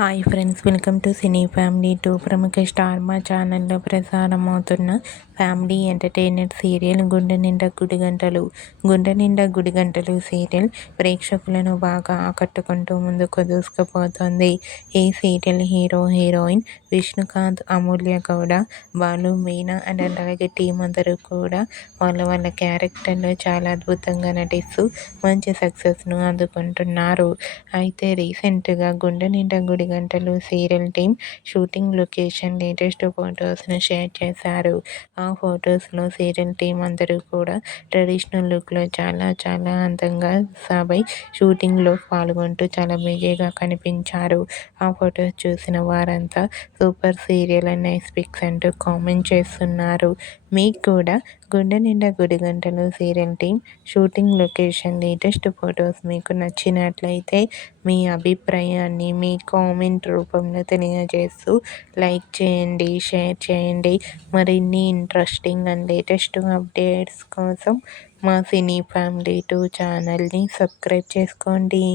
Hi friends, welcome to cine family 2. ప్రముఖ star మా ఛానల్లో ప్రసారమవుతున్న ఫ్యామిలీ ఎంటర్టైనర్ సీరియల్ గుండె నిండా గుడిగంటలు. గుండె నిండా గుడిగంటలు సీరియల్ ప్రేక్షకులను బాగా ఆకట్టుకుంటూ ముందుకు దూసుకుపోతోంది. ఈ serial hero heroine Vishnukanth, Amulya Gowda, Balu, Meena and అలాగే టీం అందరూ కూడా వాళ్ళ క్యారెక్టర్లో చాలా అద్భుతంగా నటిస్తూ మంచి సక్సెస్ను అందుకుంటున్నారు. అయితే రీసెంట్గా Gunde Ninda Gudigantalu serial team shooting location latest ఫొటోస్ను షేర్ చేశారు. ఆ ఫొటోస్లో సీరియల్ టీం అందరూ కూడా ట్రెడిషనల్ లుక్లో చాలా అందంగా సాబై షూటింగ్లో పాల్గొంటూ చాలా బిజీగా కనిపించారు. ఆ ఫొటోస్ చూసిన వారంతా super serial and nice pics అంటూ కామెంట్ చేస్తున్నారు. మీకు కూడా Gunde Ninda Gudigantalu serial team shooting location latest photos మీకు నచ్చినట్లయితే మీ అభిప్రాయాన్ని మీ కామెంట్ రూపంలో తెలియజేస్తూ లైక్ చేయండి, షేర్ చేయండి. మరిన్ని ఇంట్రెస్టింగ్ అండ్ లేటెస్ట్ అప్డేట్స్ కోసం మా సినీ ఫ్యామిలీ 2 ఛానల్ని సబ్స్క్రైబ్ చేసుకోండి.